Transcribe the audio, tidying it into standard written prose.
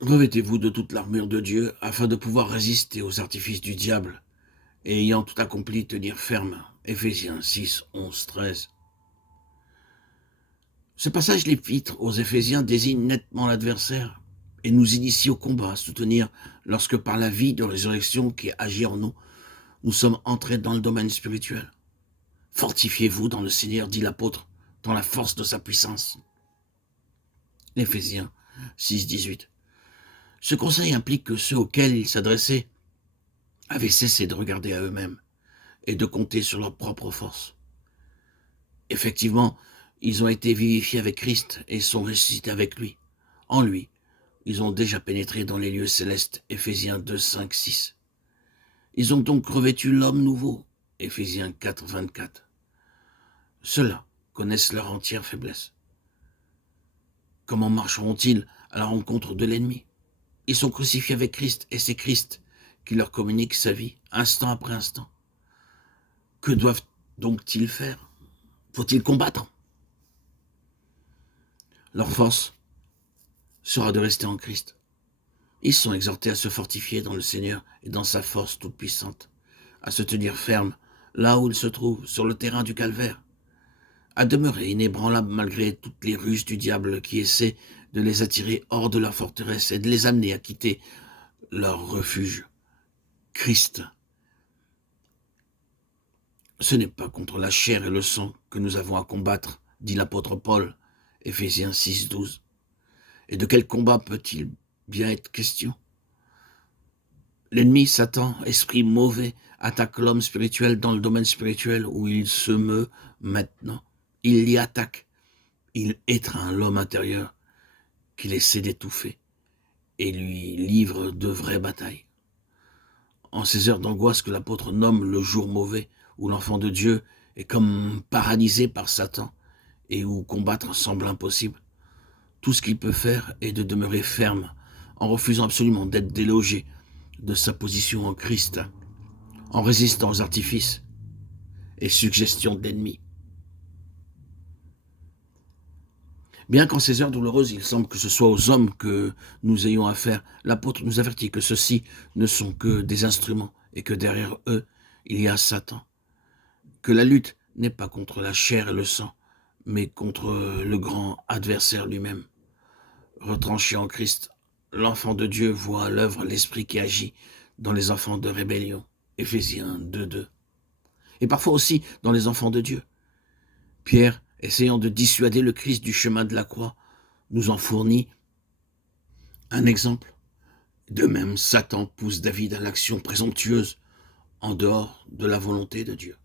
Revêtez-vous de toute l'armure de Dieu afin de pouvoir résister aux artifices du diable et ayant tout accompli, tenir ferme. Éphésiens 6, 11, 13. Ce passage l'épître aux Éphésiens désigne nettement l'adversaire et nous initie au combat à soutenir lorsque par la vie de résurrection qui agit en nous, nous sommes entrés dans le domaine spirituel. Fortifiez-vous dans le Seigneur, dit l'apôtre, dans la force de sa puissance. Éphésiens 6, 18. Ce conseil implique que ceux auxquels il s'adressait avaient cessé de regarder à eux-mêmes et de compter sur leur propre force. Effectivement, ils ont été vivifiés avec Christ et sont ressuscités avec lui. En lui, ils ont déjà pénétré dans les lieux célestes. Éphésiens 2, 5, 6. Ils ont donc revêtu l'homme nouveau. Éphésiens 4, 24. Ceux-là connaissent leur entière faiblesse. Comment marcheront-ils à la rencontre de l'ennemi? Ils sont crucifiés avec Christ et c'est Christ qui leur communique sa vie, instant après instant. Que doivent donc-ils faire? Faut-il combattre? Leur force sera de rester en Christ. Ils sont exhortés à se fortifier dans le Seigneur et dans sa force toute puissante, à se tenir ferme là où ils se trouvent, sur le terrain du calvaire, à demeurer inébranlables malgré toutes les ruses du diable qui essaie de les attirer hors de leur forteresse et de les amener à quitter leur refuge. Christ. Ce n'est pas contre la chair et le sang que nous avons à combattre, dit l'apôtre Paul, Éphésiens 6, 12. Et de quel combat peut-il bien être question? L'ennemi, Satan, esprit mauvais, attaque l'homme spirituel dans le domaine spirituel où il se meut maintenant. Il l'y attaque. Il étreint l'homme intérieur qu'il essaie d'étouffer et lui livre de vraies batailles. En ces heures d'angoisse que l'apôtre nomme le jour mauvais, où l'enfant de Dieu est comme paralysé par Satan et où combattre semble impossible, tout ce qu'il peut faire est de demeurer ferme, en refusant absolument d'être délogé de sa position en Christ, en résistant aux artifices et suggestions de l'ennemi. Bien qu'en ces heures douloureuses, il semble que ce soit aux hommes que nous ayons affaire, l'apôtre nous avertit que ceux-ci ne sont que des instruments et que derrière eux, il y a Satan. Que la lutte n'est pas contre la chair et le sang, mais contre le grand adversaire lui-même. Retranché en Christ, l'enfant de Dieu voit à l'œuvre l'esprit qui agit dans les enfants de rébellion. Éphésiens 2, 2. Et parfois aussi dans les enfants de Dieu. Pierre, essayant de dissuader le Christ du chemin de la croix, nous en fournit un exemple. De même, Satan pousse David à l'action présomptueuse en dehors de la volonté de Dieu.